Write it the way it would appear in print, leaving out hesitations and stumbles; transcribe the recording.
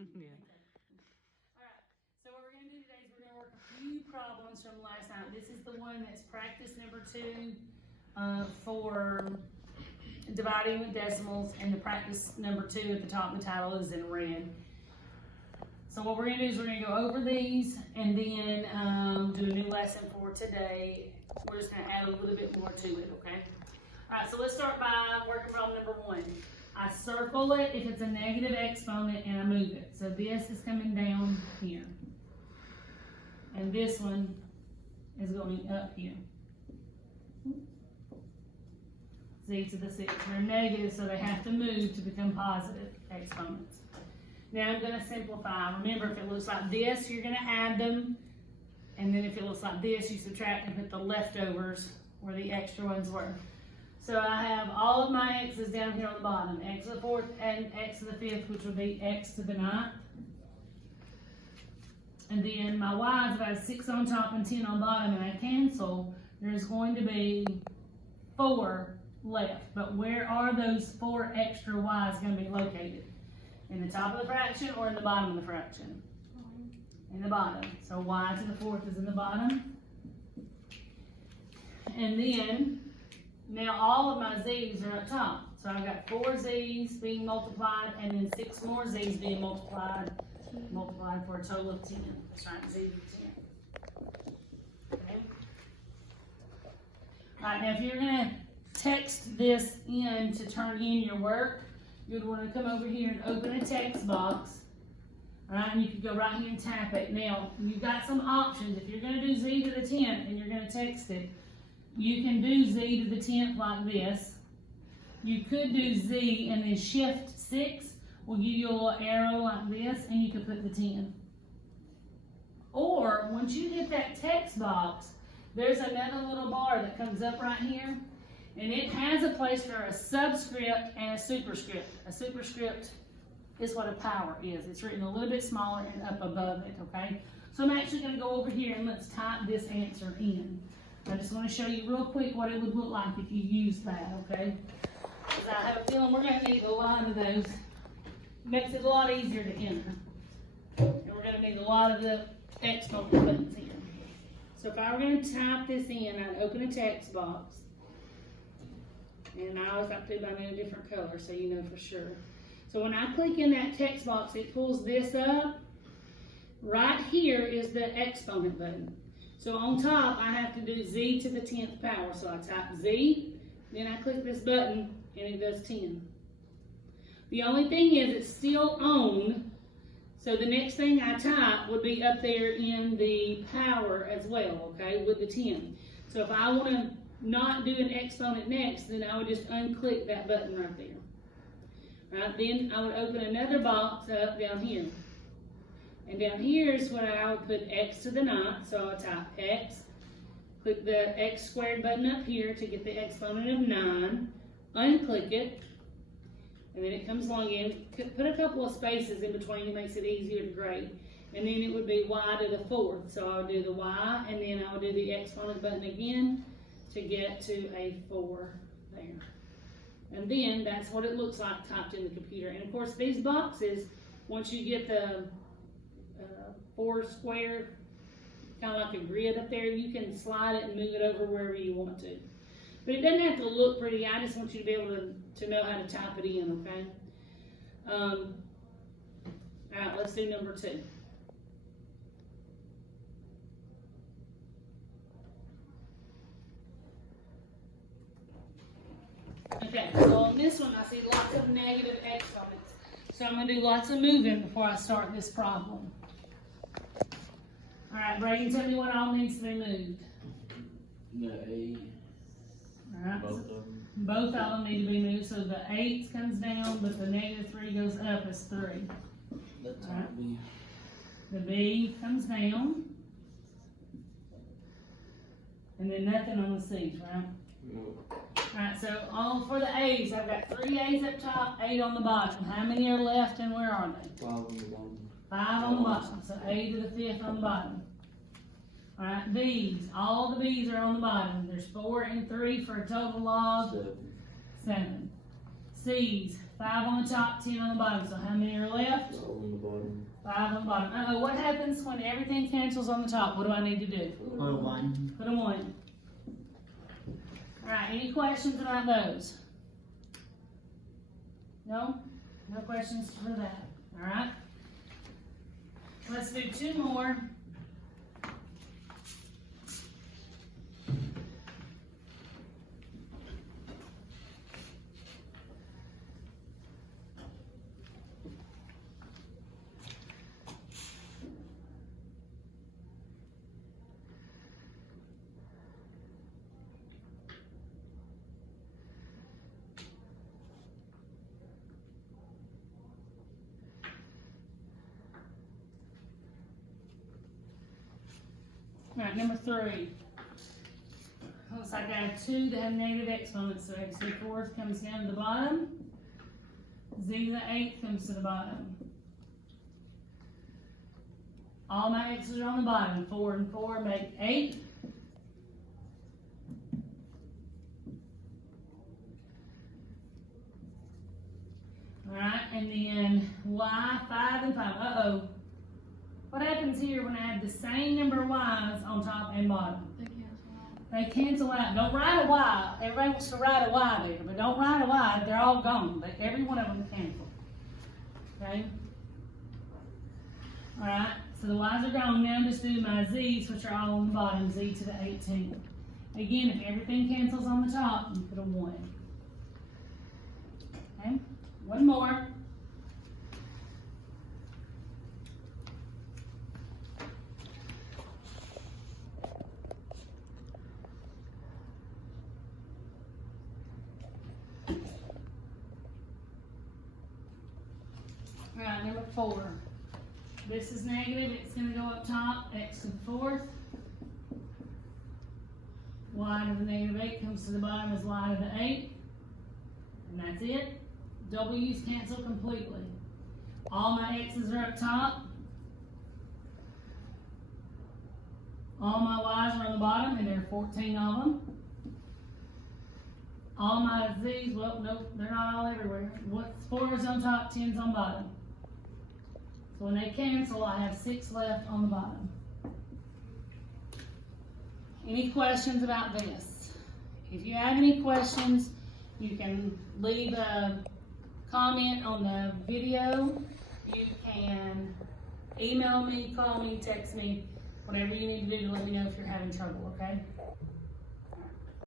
Yeah. Alright, so what we're going to do today is we're going to work a few problems from last night. This is the one that's practice number 2 for dividing with decimals, and the practice number 2 at the top of the title is in red. So what we're going to do is we're going to go over these and then do a new lesson for today. We're just going to add a little bit more to it, okay? Alright, so let's start by working problem number 1. I circle it if it's a negative exponent and I move it. So this is coming down here. And this one is going up here. Z to the 6. They're negative, so they have to move to become positive exponents. Now I'm going to simplify. Remember, if it looks like this, you're going to add them. And then if it looks like this, you subtract and put the leftovers where the extra ones were. So I have all of my x's down here on the bottom. X to the 4th and x to the 5th, which will be x to the 9th. And then my y's, if I have 6 on top and 10 on bottom and I cancel, there's going to be 4 left. But where are those 4 extra y's going to be located? In the top of the fraction or in the bottom of the fraction? In the bottom. So y to the 4th is in the bottom. And then, now all of my z's are up top. So I've got 4 z's being multiplied and then 6 more z's being multiplied for a total of 10. Let's write z to 10. Okay. Alright, now if you're going to text this in to turn in your work, you'd want to come over here and open a text box. Alright, and you can go right here and tap it. Now, you've got some options. If you're going to do z to the 10th and you're going to text it, you can do z to the 10th like this. You could do z and then shift 6 will give you a little arrow like this, and you could put the 10. Or, once you hit that text box, there's another little bar that comes up right here, and it has a place for a subscript and a superscript. A superscript is what a power is. It's written a little bit smaller and up above it, okay? So I'm actually going to go over here and let's type this answer in. I just want to show you real quick what it would look like if you use that, okay? Because I have a feeling we're going to need a lot of those. Makes it a lot easier to enter. And we're going to need a lot of the exponent buttons here. So if I were going to type this in, I'd open a text box. And I always like to do mine in a different color so you know for sure. So when I click in that text box, it pulls this up. Right here is the exponent button. So on top, I have to do z to the 10th power. So I type z, then I click this button, and it does 10. The only thing is it's still on, so the next thing I type would be up there in the power as well, okay, with the 10. So if I want to not do an exponent next, then I would just unclick that button right there. Right, then I would open another box up down here. And down here is where I would put x to the 9th, so I'll type x, click the x squared button up here to get the exponent of 9, unclick it, and then it comes along in, put a couple of spaces in between, it makes it easier to grade. And then it would be y to the 4th, so I would do the y, and then I would do the exponent button again to get to a 4 there. And then that's what it looks like typed in the computer. And of course these boxes, once you get the 4 square, kind of like a grid up there, you can slide it and move it over wherever you want to. But it doesn't have to look pretty. I just want you to be able to know how to type it in, okay? Alright, let's do number 2. Okay, so on this one I see lots of negative exponents. So I'm going to do lots of moving before I start this problem. Alright, Brayden, tell me what all needs to be moved. The 8. Alright, Both of them. Both of them need to be moved. So the 8 comes down, but the negative 3 goes up as 3. That's All right. B. The B comes down. And then nothing on the C's, right? No. Alright, so on for the A's, I've got 3 A's up top, 8 on the bottom. How many are left and where are they? 5 on the bottom. 5 on the bottom, so A to the 5th on the bottom. Alright, B's, all the B's are on the bottom. There's 4 and 3 for a total of 7. 7. C's, 5 on the top, 10 on the bottom. So how many are left? All on the bottom. 5 on the bottom. Uh-oh, what happens when everything cancels on the top? What do I need to do? Put a 1. Put a 1. Alright, any questions about those? No? No questions for that. Alright? Let's do 2 more. Alright, number 3. Looks like I have 2 that have negative exponents, so x to the 4th comes down to the bottom. Z to the 8th comes to the bottom. All my x's are on the bottom. 4 and 4 make 8. Alright, and then y, 5 and 5. Uh-oh. What happens here when I have the same number of y's on top and bottom? They cancel out. Don't write a y. Everybody wants to write a y there, but don't write a y. They're all gone. Every one of them cancel. Okay? Alright, so the y's are gone. Now just do my z's, which are all on the bottom. Z to the 18. Again, if everything cancels on the top, you put a 1. Okay? One more. Alright, number 4. This is negative, it's going to go up top, x to the 4th. Y to the negative 8 comes to the bottom as y to the 8. And that's it. W's cancel completely. All my x's are up top. All my y's are on the bottom, and there are 14 of them. All my z's, well, nope, they're not all everywhere. What's 4 is on top, 10's on bottom. So when they cancel, I have 6 left on the bottom. Any questions about this? If you have any questions, you can leave a comment on the video. You can email me, call me, text me, whatever you need to do to let me know if you're having trouble, okay?